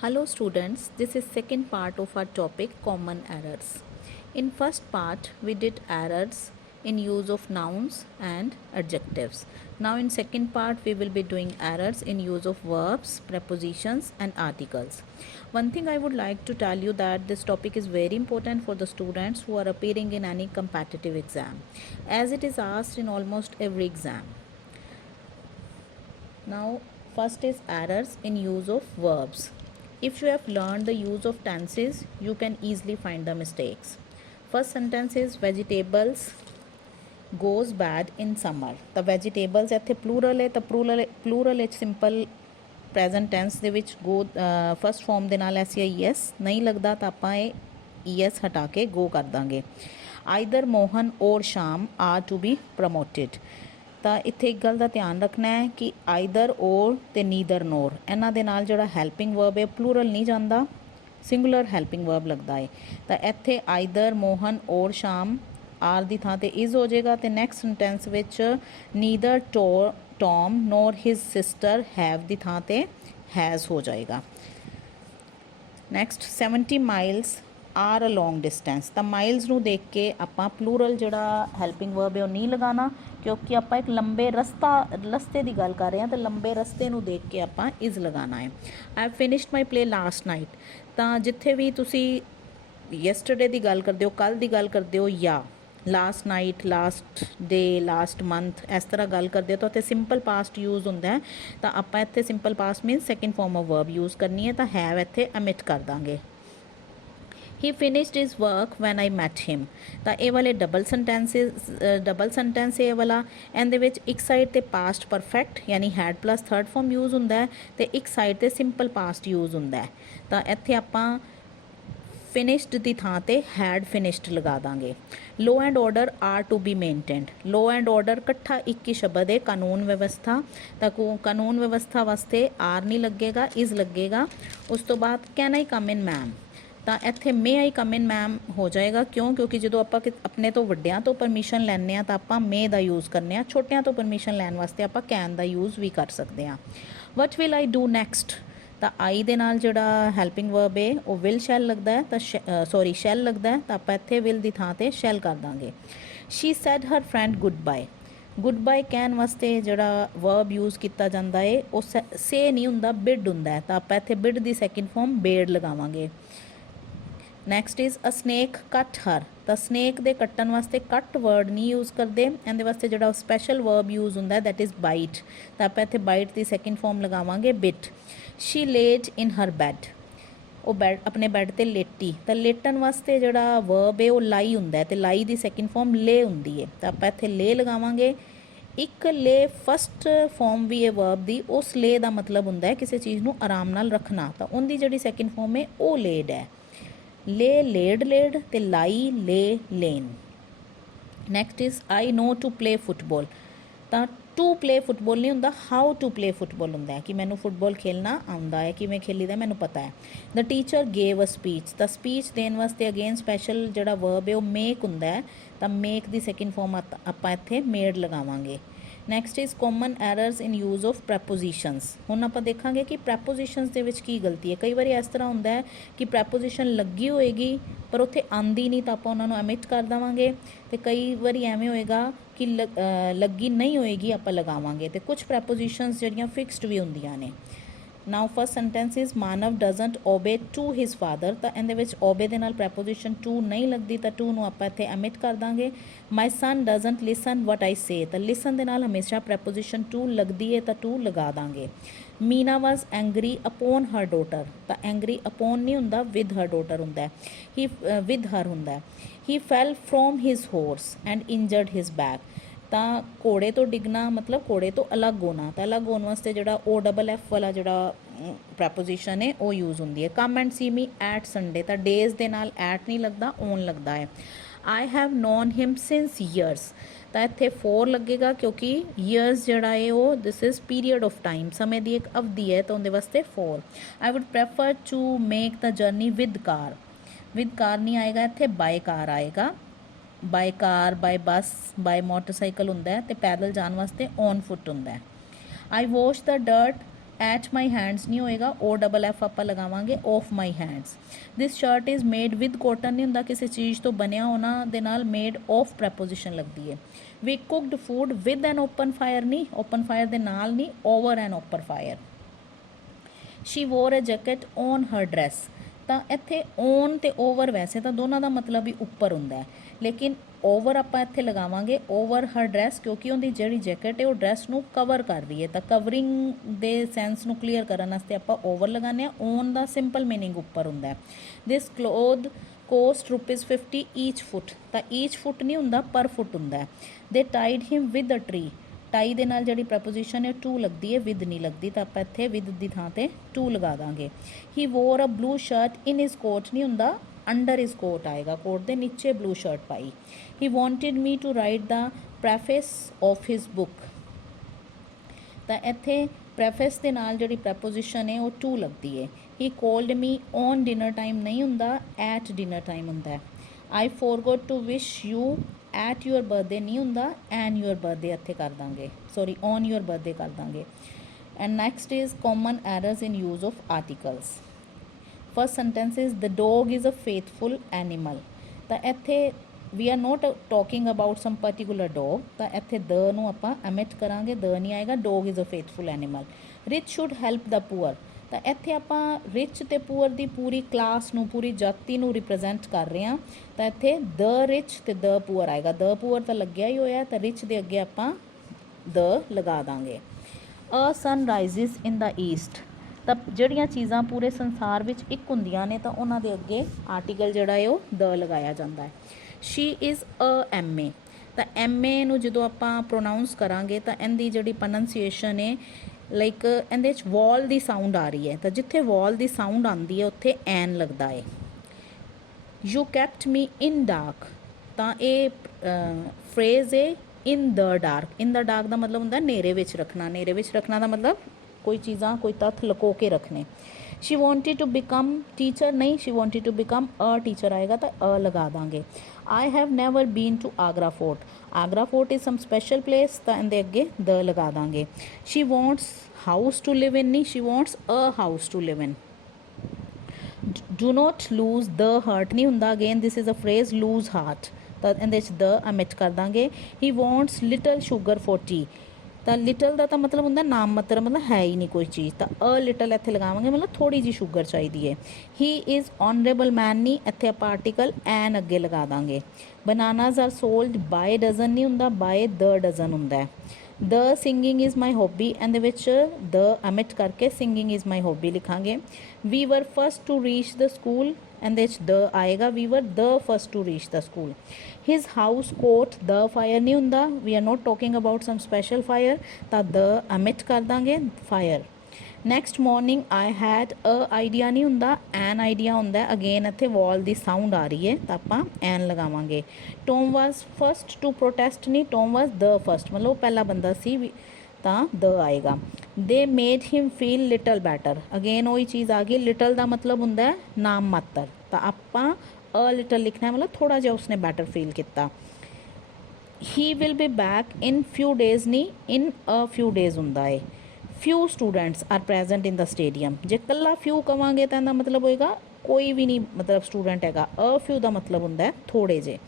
Hello students, this is second part of our topic common errors. In first part we did errors in use of nouns and adjectives. Now in second part we will be doing errors in use of verbs, prepositions and articles. One thing I would like to tell you that this topic is very important for the students who are appearing in any competitive exam, as it is asked in almost every exam. Now, first is errors in use of verbs. If you have learned the use of tenses, you can easily find the mistakes. First sentence is vegetables goes bad in summer. The vegetables ਇੱਥੇ plural ਹੈ ਤਾਂ plural ਵਿੱਚ simple present tense ਦੇ ਵਿੱਚ go first form ਦੇ ਨਾਲ S ਜਾਂ es ਨਹੀਂ ਲੱਗਦਾ ਤਾਂ ਆਪਾਂ ਇਹ es ਹਟਾ ਕੇ go ਕਰ ਦਾਂਗੇ. Either Mohan or Sham are to be promoted. ਤਾਂ ਇੱਥੇ ਇੱਕ ਗੱਲ ਦਾ ਧਿਆਨ ਰੱਖਣਾ ਹੈ ਕਿ ਆਈਦਰ ਔਰ ਤੇ ਨੀਦਰ ਨੋਰ ਇਹਨਾਂ ਦੇ ਨਾਲ ਜਿਹੜਾ ਹੈਲਪਿੰਗ ਵਰਬ ਹੈ ਪਲੂਰਲ ਨਹੀਂ ਜਾਂਦਾ, ਸਿੰਗੂਲਰ ਹੈਲਪਿੰਗ ਵਰਬ ਲੱਗਦਾ ਹੈ। ਤਾਂ ਇੱਥੇ ਆਈਦਰ ਮੋਹਨ ਔਰ ਸ਼ਾਮ ਆਰ ਦੀ ਥਾਂ 'ਤੇ ਇਜ਼ ਹੋ ਜਾਏਗਾ ਅਤੇ ਨੈਕਸਟ ਸੈਂਟੈਂਸ ਵਿੱਚ neither Tom nor his sister have ਦੀ ਥਾਂ 'ਤੇ ਹੈਜ਼ ਹੋ ਜਾਏਗਾ। Next 70 miles are a long distance. ਤਾਂ ਮਾਈਲਸ ਨੂੰ ਦੇਖ ਕੇ ਆਪਾਂ ਪਲੂਰਲ ਜਿਹੜਾ ਹੈਲਪਿੰਗ ਵਰਬ ਹੈ ਉਹ ਨਹੀਂ ਲਗਾਉਣਾ, ਕਿਉਂਕਿ ਆਪਾਂ ਇੱਕ ਲੰਬੇ ਰਸਤੇ ਦੀ ਗੱਲ ਕਰ ਰਹੇ ਹਾਂ, ਤਾਂ ਲੰਬੇ ਰਸਤੇ ਨੂੰ ਦੇਖ ਕੇ ਆਪਾਂ ਇਜ਼ ਲਗਾਉਣਾ ਹੈ। ਆਈ ਫਿਨਿਸ਼ਡ ਮਾਈ ਪਲੇ ਲਾਸਟ ਨਾਈਟ। ਤਾਂ ਜਿੱਥੇ ਵੀ ਤੁਸੀਂ ਯੈਸਟਰਡੇ ਦੀ ਗੱਲ ਕਰਦੇ ਹੋ, ਕੱਲ੍ਹ ਦੀ ਗੱਲ ਕਰਦੇ ਹੋ ਜਾਂ last night, last day, last month ਇਸ ਤਰ੍ਹਾਂ ਗੱਲ ਕਰਦੇ ਹੋ ਤਾਂ ਉੱਥੇ ਸਿੰਪਲ ਪਾਸਟ ਯੂਜ਼ ਹੁੰਦਾ ਹੈ। ਤਾਂ ਆਪਾਂ ਇੱਥੇ simple past means second form of verb use ਕਰਨੀ ਹੈ, ਤਾਂ ਹੈਵ ਇੱਥੇ ਅਮਿਟ ਕਰ ਦਾਂਗੇ। He finished his work when I met him. ਤਾਂ ਇਹ ਵਾਲੇ ਡਬਲ ਸੈਂਟੈਂਸ ਇਹ ਵਾਲਾ, ਇਹਦੇ ਵਿੱਚ ਇੱਕ ਸਾਈਡ 'ਤੇ ਪਾਸਟ ਪਰਫੈਕਟ ਯਾਨੀ head plus third form use ਹੁੰਦਾ ਹੈ ਅਤੇ ਇੱਕ ਸਾਈਡ 'ਤੇ ਸਿੰਪਲ ਪਾਸਟ ਯੂਜ਼ ਹੁੰਦਾ ਹੈ। ਤਾਂ ਇੱਥੇ ਆਪਾਂ ਫਿਨਿਸ਼ਡ ਦੀ ਥਾਂ 'ਤੇ ਹੈਡ ਫਿਨਿਸ਼ਡ ਲਗਾ ਦਾਂਗੇ। Law and order are to be maintained. Law and order ਇਕੱਠਾ ਇੱਕ ਹੀ ਸ਼ਬਦ ਹੈ, ਕਾਨੂੰਨ ਵਿਵਸਥਾ। ਤਾਂ ਕਾਨੂੰਨ ਵਿਵਸਥਾ ਵਾਸਤੇ ਆਰ ਨਹੀਂ ਲੱਗੇਗਾ, ਇਜ਼ ਲੱਗੇਗਾ। ਉਸ ਤੋਂ ਬਾਅਦ can I come in ma'am. ਤਾਂ ਇੱਥੇ ਮੇ ਆਈ ਕਮ ਇਨ ਮੈਮ ਹੋ ਜਾਏਗਾ। ਕਿਉਂਕਿ ਜਦੋਂ ਆਪਾਂ ਆਪਣੇ ਤੋਂ ਵੱਡਿਆਂ ਤੋਂ ਪਰਮਿਸ਼ਨ ਲੈਂਦੇ ਹਾਂ ਤਾਂ ਆਪਾਂ ਮੇ ਦਾ ਯੂਜ਼ ਕਰਨੇ ਆ, ਛੋਟਿਆਂ ਤੋਂ ਪਰਮਿਸ਼ਨ ਲੈਣ ਵਾਸਤੇ ਆਪਾਂ ਕੈਨ ਦਾ ਯੂਜ਼ ਵੀ ਕਰ ਸਕਦੇ ਹਾਂ। ਵਟ ਵਿਲ ਆਈ ਡੂ ਨੈਕਸਟ। ਤਾਂ ਆਈ ਦੇ ਨਾਲ ਜਿਹੜਾ ਹੈਲਪਿੰਗ ਵਰਬ ਹੈ ਉਹ ਵਿਲ ਸ਼ੈਲ ਲੱਗਦਾ ਹੈ, ਤਾਂ ਸ਼ੈਲ ਲੱਗਦਾ ਹੈ, ਤਾਂ ਆਪਾਂ ਇੱਥੇ ਵਿਲ ਦੀ ਥਾਂ 'ਤੇ ਸ਼ੈਲ ਕਰ ਦਾਂਗੇ। She said her friend goodbye. Goodbye ਕਹਿਣ ਵਾਸਤੇ ਜਿਹੜਾ ਵਰਬ ਯੂਜ਼ ਕੀਤਾ ਜਾਂਦਾ ਹੈ ਉਹ ਸੇ ਨਹੀਂ ਹੁੰਦਾ, ਬਿਡ ਹੁੰਦਾ ਹੈ। ਤਾਂ ਆਪਾਂ ਇੱਥੇ ਬਿਡ ਦੀ ਸੈਕਿੰਡ ਫਾਰਮ ਬੇਡ ਲਗਾਵਾਂਗੇ। ਨੈਕਸਟ ਇਜ਼ ਅ ਸਨੇਕ ਕੱਟ ਹਰ। ਤਾਂ ਸਨੇਕ ਦੇ ਕੱਟਣ ਵਾਸਤੇ ਕੱਟ ਵਰਡ ਨਹੀਂ ਯੂਜ਼ ਕਰਦੇ, ਇਹਦੇ ਵਾਸਤੇ ਜਿਹੜਾ ਸਪੈਸ਼ਲ ਵਰਬ ਯੂਜ਼ ਹੁੰਦਾ ਦੈਟ ਇਜ਼ ਬਾਈਟ। ਤਾਂ ਆਪਾਂ ਇੱਥੇ ਬਾਈਟ ਦੀ ਸੈਕਿੰਡ ਫਾਰਮ ਲਗਾਵਾਂਗੇ ਬਿਟ। ਸ਼ੀ ਲੇਡ ਇਨ ਹਰ ਬੈਡ। ਉਹ ਆਪਣੇ ਬੈੱਡ 'ਤੇ ਲੇਟੀ। ਤਾਂ ਲੇਟਣ ਵਾਸਤੇ ਜਿਹੜਾ ਵਰਬ ਹੈ ਉਹ ਲਾਈ ਹੁੰਦਾ, ਅਤੇ ਲਾਈ ਦੀ ਸੈਕਿੰਡ ਫਾਰਮ ਲੇ ਹੁੰਦੀ ਹੈ। ਤਾਂ ਆਪਾਂ ਇੱਥੇ ਲੇ ਲਗਾਵਾਂਗੇ। ਇੱਕ ਲੇ ਫਸਟ ਫਾਰਮ ਵੀ ਹੈ ਵਰਬ ਦੀ, ਉਸ ਲੇ ਦਾ ਮਤਲਬ ਹੁੰਦਾ ਹੈ ਕਿਸੇ ਚੀਜ਼ ਨੂੰ ਆਰਾਮ ਨਾਲ ਰੱਖਣਾ, ਤਾਂ ਉਹਦੀ ਜਿਹੜੀ ਸੈਕਿੰਡ ਫਾਰਮ ਹੈ ਉਹ ਲੇਡ ਹੈ। ਲੇ ਲੇਡ ਤੇ lie lay lain. Next is I know to play football. ਤਾਂ ਟੂ ਪਲੇ ਫੁੱਟਬਾਲ ਨਹੀਂ ਹੁੰਦਾ, ਹਾਊ ਟੂ ਪਲੇ ਫੁੱਟਬਾਲ ਹੁੰਦਾ ਹੈ ਕਿ ਮੈਨੂੰ ਫੁੱਟਬਾਲ ਖੇਲਣਾ ਆਉਂਦਾ ਹੈ, ਕਿਵੇਂ ਖੇਲੀਦਾ ਮੈਨੂੰ ਪਤਾ ਹੈ। ਦ ਟੀਚਰ ਗੇਵ ਅ ਸਪੀਚ। ਤਾਂ ਸਪੀਚ ਦੇਣ ਵਾਸਤੇ ਅਗੇਨ ਸਪੈਸ਼ਲ ਜਿਹੜਾ ਵਰਬ ਹੈ ਉਹ ਮੇਕ ਹੁੰਦਾ ਹੈ, ਤਾਂ ਮੇਕ ਦੀ ਸੈਕਿੰਡ ਫਾਰਮ ਆਪਾਂ ਇੱਥੇ ਮੇਡ ਲਗਾਵਾਂਗੇ। Next is common errors in use of prepositions. ਹੁਣ ਆਪਾਂ ਦੇਖਾਂਗੇ ਕਿ ਪ੍ਰੈਪੋਜੀਸ਼ਨਸ ਦੇ ਵਿੱਚ ਕੀ ਗਲਤੀ ਹੈ। ਕਈ ਵਾਰੀ ਇਸ ਤਰ੍ਹਾਂ ਹੁੰਦਾ ਹੈ ਕਿ ਪ੍ਰੈਪੋਜੀਸ਼ਨ ਲੱਗੀ ਹੋਏਗੀ ਪਰ ਉੱਥੇ ਆਂਦੀ ਨਹੀਂ, ਤਾਂ ਆਪਾਂ ਉਹਨਾਂ ਨੂੰ ਐਮਿਟ ਕਰ ਦੇਵਾਂਗੇ। ਅਤੇ ਕਈ ਵਾਰੀ ਐਵੇਂ ਹੋਏਗਾ ਕਿ ਲੱਗੀ ਨਹੀਂ ਹੋਏਗੀ, ਆਪਾਂ ਲਗਾਵਾਂਗੇ। ਅਤੇ ਕੁਛ ਪ੍ਰੈਪੋਜੀਸ਼ਨਸ ਜਿਹੜੀਆਂ ਫਿਕਸਡ ਵੀ ਹੁੰਦੀਆਂ ਨੇ। Now first sentence is Manav doesn't obey to his father. ਤਾਂ ਇਹਦੇ ਵਿੱਚ ਓਬੇ ਦੇ ਨਾਲ ਪ੍ਰੈਪੋਜੀਸ਼ਨ ਟੂ ਨਹੀਂ ਲੱਗਦੀ, ਤਾਂ ਟੂ ਨੂੰ ਆਪਾਂ ਇੱਥੇ ਐਮਿਟ ਕਰ ਦਾਂਗੇ। ਮਾਈ ਸਨ ਡਜ਼ਨਟ ਲਿਸਨ ਵਟ ਆਈ ਸੇ। ਤਾਂ ਲਿਸਨ ਦੇ ਨਾਲ ਹਮੇਸ਼ਾ ਪ੍ਰੈਪੋਜੀਸ਼ਨ ਟੂ ਲੱਗਦੀ ਹੈ, ਤਾਂ ਟੂ ਲਗਾ ਦਾਂਗੇ। ਮੀਨਾ ਵਾਜ਼ ਐਂਗਰੀ ਅਪੋਨ ਹਰ ਡੋਟਰ। ਤਾਂ ਐਂਗਰੀ ਅਪੋਨ ਨਹੀਂ ਹੁੰਦਾ, ਵਿਦ ਹਰ ਡੋਟਰ ਹੁੰਦਾ ਹੈ, ਹੀ ਵਿਦ ਹਰ ਹੁੰਦਾ ਹੈ। He fell from his horse and injured his back. ਤਾਂ ਘੋੜੇ ਤੋਂ ਡਿੱਗਣਾ ਮਤਲਬ ਘੋੜੇ ਤੋਂ ਅਲੱਗ ਹੋਣਾ, ਤਾਂ ਅਲੱਗ ਹੋਣ ਵਾਸਤੇ ਜਿਹੜਾ ਓ ਡਬਲ ਐਫ ਵਾਲਾ ਜਿਹੜਾ ਪ੍ਰੈਪੋਜੀਸ਼ਨ ਹੈ ਉਹ ਯੂਜ਼ ਹੁੰਦੀ ਹੈ। Come and see me at Sunday. ਤਾਂ ਡੇਜ਼ ਦੇ ਨਾਲ ਐਟ ਨਹੀਂ ਲੱਗਦਾ, ਓਨ ਲੱਗਦਾ ਹੈ। I have known him since years. ਤਾਂ ਇੱਥੇ 4 ਲੱਗੇਗਾ ਕਿਉਂਕਿ ਈਅਰਸ ਜਿਹੜਾ ਹੈ ਉਹ this is period of time, ਸਮੇਂ ਦੀ ਇੱਕ ਅਵਧੀ ਹੈ, ਤਾਂ ਉਹਦੇ ਵਾਸਤੇ 4। I would prefer to make the journey with car. With car ਨਹੀਂ ਆਏਗਾ ਇੱਥੇ, ਬਾਏ ਕਾਰ ਆਏਗਾ। By car, by bus, bye motorcycle ਹੁੰਦਾ ਹੈ, ਅਤੇ ਪੈਦਲ ਜਾਣ ਵਾਸਤੇ ਔਨ ਫੁੱਟ ਹੁੰਦਾ ਹੈ। I wash the dirt at my hands ਨਹੀਂ ਹੋਏਗਾ, O ਡਬਲ F ਆਪਾਂ ਲਗਾਵਾਂਗੇ, off my hands. This shirt is made with cotton ਨਹੀਂ ਹੁੰਦਾ, ਕਿਸੇ ਚੀਜ਼ ਤੋਂ ਬਣਿਆ ਉਹਨਾਂ ਦੇ ਨਾਲ ਮੇਡ ਆਫ ਪ੍ਰੈਪੋਜੀਸ਼ਨ ਲੱਗਦੀ ਹੈ। We cooked food with an open fire ਨਹੀਂ, ਓਪਨ ਫਾਇਰ ਦੇ ਨਾਲ ਨਹੀਂ, over an open fire. She wore a jacket on her dress, ਤਾਂ ਇੱਥੇ ਔਨ ਤੇ ਓਵਰ ਵੈਸੇ ਤਾਂ ਦੋਨਾਂ ਦਾ ਮਤਲਬ ਹੀ ਉੱਪਰ ਹੁੰਦਾ ਹੈ, ਲੇਕਿਨ ਓਵਰ ਆਪਾਂ ਇੱਥੇ ਲਗਾਵਾਂਗੇ ਓਵਰ ਹਰ ਡਰੈਸ, ਕਿਉਂਕਿ ਉਹਦੀ ਜਿਹੜੀ ਜੈਕਟ ਹੈ ਉਹ ਡਰੈਸ ਨੂੰ ਕਵਰ ਕਰ ਰਹੀ ਹੈ, ਤਾਂ ਕਵਰਿੰਗ ਦੇ ਸੈਂਸ ਨੂੰ ਕਲੀਅਰ ਕਰਨ ਵਾਸਤੇ ਆਪਾਂ ਓਵਰ ਲਗਾਉਂਦੇ ਹਾਂ। ਔਨ ਦਾ ਸਿੰਪਲ ਮੀਨਿੰਗ ਉੱਪਰ ਹੁੰਦਾ ਹੈ। ਦਿਸ ਕਲੋਥ ਕੋਸਟ ₹50 ਈਚ ਫੁੱਟ, ਤਾਂ ਈਚ ਫੁੱਟ ਨਹੀਂ ਹੁੰਦਾ, ਪਰ ਫੁੱਟ ਹੁੰਦਾ ਹੈ। They tied him with a tree, tie ਦੇ ਨਾਲ ਜਿਹੜੀ ਪ੍ਰੈਪੋਜੀਸ਼ਨ ਹੈ ਟੂ ਲੱਗਦੀ ਹੈ, ਵਿਦ ਨਹੀਂ ਲੱਗਦੀ, ਤਾਂ ਆਪਾਂ ਇੱਥੇ ਵਿਦ ਦੀ ਥਾਂ ਤੇ ਟੂ ਲਗਾ ਦਾਂਗੇ। He wore a blue shirt in his coat ਨਹੀਂ ਹੁੰਦਾ, ਅੰਡਰ ਹਿਸ ਕੋਟ ਆਏਗਾ, ਕੋਟ ਦੇ ਨੀਚੇ ਬਲੂ ਸ਼ਰਟ ਪਾਈ। He wanted me to write the preface of his book, ਤਾਂ ਇੱਥੇ ਪ੍ਰੈਫੇਸ ਦੇ ਨਾਲ ਜਿਹੜੀ ਪ੍ਰੈਪੋਜੀਸ਼ਨ ਹੈ ਉਹ ਟੂ ਲੱਗਦੀ ਹੈ। He called me on dinner time ਨਹੀਂ ਹੁੰਦਾ, ਐਟ ਡਿਨਰ ਟਾਈਮ ਹੁੰਦਾ ਹੈ। I forgot to wish you at your birthday ਨਹੀਂ ਹੁੰਦਾ, ਐਨ ਯੂਅਰ ਬਰਥਡੇ ਇੱਥੇ ਕਰ ਦਾਂਗੇ, ਸੌਰੀ ਔਨ ਯੂਅਰ ਬਰਥਡੇ ਕਰ ਦਾਂਗੇ। And next is common errors in use of articles. First sentence is the dog is a faithful animal, ਤਾਂ ਇੱਥੇ we are not talking about some particular dog, ਤਾਂ ਇੱਥੇ ਦ ਨੂੰ ਆਪਾਂ ਐਮਿਟ ਕਰਾਂਗੇ, ਦ ਨਹੀਂ ਆਏਗਾ, dog is a faithful animal. Rich should help the poor, ਤਾਂ ਇੱਥੇ ਆਪਾਂ ਰਿਚ ਅਤੇ ਪੂਅਰ ਦੀ ਪੂਰੀ ਕਲਾਸ ਨੂੰ, ਪੂਰੀ ਜਾਤੀ ਨੂੰ ਰਿਪਰੈਜ਼ੈਂਟ ਕਰ ਰਹੇ ਹਾਂ, ਤਾਂ ਇੱਥੇ ਦ ਰਿਚ ਅਤੇ ਦ ਪੂਅਰ ਆਏਗਾ। ਦ ਪੂਅਰ ਤਾਂ ਲੱਗਿਆ ਹੀ ਹੋਇਆ, ਤਾਂ ਰਿਚ ਦੇ ਅੱਗੇ ਆਪਾਂ ਦ ਲਗਾ ਦਾਂਗੇ। ਅ ਸਨ ਰਾਈਜ਼ਿਸ ਇਨ ਦ ਈਸਟ, ਤਾਂ ਜਿਹੜੀਆਂ ਚੀਜ਼ਾਂ ਪੂਰੇ ਸੰਸਾਰ ਵਿੱਚ ਇੱਕ ਹੁੰਦੀਆਂ ਨੇ ਤਾਂ ਉਹਨਾਂ ਦੇ ਅੱਗੇ ਆਰਟੀਕਲ ਜਿਹੜਾ ਹੈ ਉਹ ਦ ਲਗਾਇਆ ਜਾਂਦਾ ਹੈ। She is a M A, ਤਾਂ ਐਮ ਏ ਨੂੰ ਜਦੋਂ ਆਪਾਂ ਪ੍ਰੋਨਾਊਂਸ ਕਰਾਂਗੇ ਤਾਂ ਇਹਦੀ ਜਿਹੜੀ ਪ੍ਰੋਨਾਂਸੀਏਸ਼ਨ ਹੈ ਲਾਈਕ ਇਹਦੇ 'ਚ ਵॉल ਦੀ ਸਾਊਂਡ ਆ ਰਹੀ ਹੈ, ਤਾਂ ਜਿੱਥੇ ਵॉल ਦੀ ਸਾਊਂਡ ਆਉਂਦੀ ਹੈ ਉੱਥੇ ਐਨ ਲੱਗਦਾ ਹੈ। You kept me in dark, ਤਾਂ ਇਹ ਫਰੇਜ਼ ਹੈ ਇਨ ਦ ਡਾਰਕ। ਇਨ ਦ ਡਾਰਕ ਦਾ ਮਤਲਬ ਹੁੰਦਾ ਹਨੇਰੇ ਵਿੱਚ ਰੱਖਣਾ, ਹਨੇਰੇ ਵਿੱਚ ਰੱਖਣਾ ਦਾ ਮਤਲਬ ਕੋਈ ਚੀਜ਼ਾਂ, ਕੋਈ ਤੱਥ ਲੁਕੋ ਕੇ ਰੱਖਣੇ। She wanted to become teacher ਨਹੀਂ, she wanted to become a teacher ਆਏਗਾ, ਤਾਂ ਅ ਲਗਾ ਦਾਂਗੇ। I have never been to Agra fort, Agra fort is some special place, ਤਾਂ ਇਹਦੇ ਅੱਗੇ ਦ ਲਗਾ ਦਾਂਗੇ। She wants house to live in ਨਹੀਂ, she wants a house to live in. Do not lose the heart ਨਹੀਂ ਹੁੰਦਾ, again this is a phrase lose heart, ਤਾਂ ਇਹਦੇ 'ਚ ਦ ਐਮਿਟ ਕਰ ਦਾਂਗੇ। ਹੀ wants little sugar for T, ਤਾਂ little ਦਾ ਤਾਂ ਮਤਲਬ ਹੁੰਦਾ ਨਾਮ ਮਾਤਰ, ਮਤਲਬ ਹੈ ਹੀ ਨਹੀਂ ਕੋਈ ਚੀਜ਼, ਤਾਂ ਅ ਲਿਟਲ ਇੱਥੇ ਲਗਾਵਾਂਗੇ, ਮਤਲਬ ਥੋੜ੍ਹੀ ਜਿਹੀ ਸ਼ੂਗਰ ਚਾਹੀਦੀ ਹੈ। ਹੀ ਇਜ਼ ਔਨਰੇਬਲ ਮੈਨ ਨਹੀਂ, ਇੱਥੇ ਆਪਾਂ ਆਰਟੀਕਲ ਐਨ ਅੱਗੇ ਲਗਾ ਦਾਂਗੇ। Bananas are sold by dozen ਨਹੀਂ ਹੁੰਦਾ, ਬਾਏ ਦ ਡਜ਼ਨ ਹੁੰਦਾ। The singing is my hobby, ਇਹਦੇ ਵਿੱਚ ਦ ਐਮਿਟ ਕਰਕੇ ਸਿੰਗਿੰਗ ਇਜ਼ ਮਾਈ ਹੋਬੀ ਲਿਖਾਂਗੇ। We were first to reach the school, ਇਹਦੇ 'ਚ ਦ ਆਏਗਾ, we were the first to reach the school. His house caught the fire ਨਹੀਂ ਹੁੰਦਾ, we are not talking about some special fire, ਤਾਂ the omit ਕਰ ਦਾਂਗੇ fire. Next morning I had a idea ਨਹੀਂ ਹੁੰਦਾ, ਐਨ idea ਹੁੰਦਾ, again ਇੱਥੇ ਵॉल ਦੀ sound ਆ ਰਹੀ ਹੈ ਤਾਂ ਆਪਾਂ ਐਨ ਲਗਾਵਾਂਗੇ। Tom was first to protest ਨਹੀਂ, ਟੋਮ ਵਾਜ਼ ਦ ਫਸਟ, ਮਤਲਬ ਉਹ ਪਹਿਲਾ ਬੰਦਾ ਸੀ ਵੀ, ਤਾਂ ਦ ਆਏਗਾ। ਦੇ ਮੇਡ ਹਿਮ ਫੀਲ ਲਿਟਲ ਬੈਟਰ, ਅਗੇਨ ਉਹੀ ਚੀਜ਼ ਆ ਗਈ, ਲਿਟਲ ਦਾ ਮਤਲਬ ਹੁੰਦਾ ਨਾਮ ਮਾਤਰ, ਤਾਂ ਆਪਾਂ ਅ ਲਿਟਲ ਲਿਖਣਾ, ਮਤਲਬ ਥੋੜ੍ਹਾ ਜਿਹਾ ਉਸਨੇ ਬੈਟਰ ਫੀਲ ਕੀਤਾ। He will be back in ਫਿਊ days ਨਹੀਂ, ਇਨ ਅ ਫਿਊ ਡੇਜ਼ ਹੁੰਦਾ ਹੈ। ਫਿਊ ਸਟੂਡੈਂਟਸ ਆਰ ਪ੍ਰੈਜੈਂਟ ਇਨ ਦਾ ਸਟੇਡੀਅਮ, ਜੇ ਇਕੱਲਾ ਫਿਊ ਕਵਾਂਗੇ ਤਾਂ ਇਹਦਾ ਮਤਲਬ ਹੋਏਗਾ ਕੋਈ ਵੀ ਨਹੀਂ, ਮਤਲਬ ਸਟੂਡੈਂਟ ਹੈਗਾ। ਅ ਫਿਊ ਦਾ ਮਤਲਬ ਹੁੰਦਾ ਥੋੜ੍ਹੇ ਜਿਹੇ।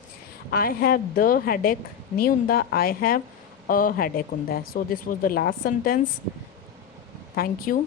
ਆਈ ਹੈਵ ਦ ਹੈਡੇਕ ਨਹੀਂ ਹੁੰਦਾ, ਆਈ ਹੈਵ ਅ ਹੈਡੇਕ ਹੁੰਦਾ। So this was the last sentence. Thank you.